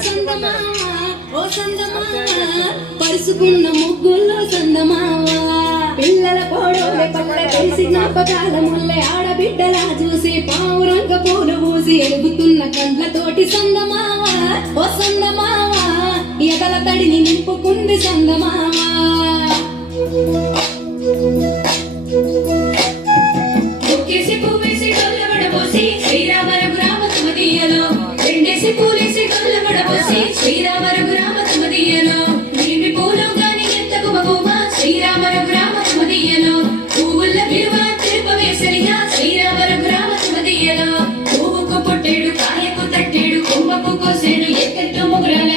ఓ సందమావా పరుసుకున్న ముగ్గుల్లో సందమావా పిల్లల కోడోలే పల్లె తెలిసి జ్ఞాపకాల ముల్లె ఆడబిడ్డలా చూసి పావురంక పూలు పూసి ఎలుగుతున్న కండ్లతోటి సందమావా ఓ సందమావా ఎగల తడిని నింపుకుంది సందమావా ఒక్కేసి పువ్వేసి గొల్లబడబోసి శ్రీరామ రఘురామ సుమదీయలో రెండేసి పూలేసి గొల్లబడబోసి శ్రీరామ రఘురామ సుమదీయలో నీవి పూలు గాని ఎంత గుమగుమ శ్రీరామ రఘురామ సుమదీయలో పువ్వుల విలువ తిరుపవేసరిగా శ్రీరామ రఘురామ సుమదీయలో పువ్వుకు పొట్టేడు కాయకు తట్టేడు కొమ్మకు కోసేడు ఎత్తెత్తు ముగురాల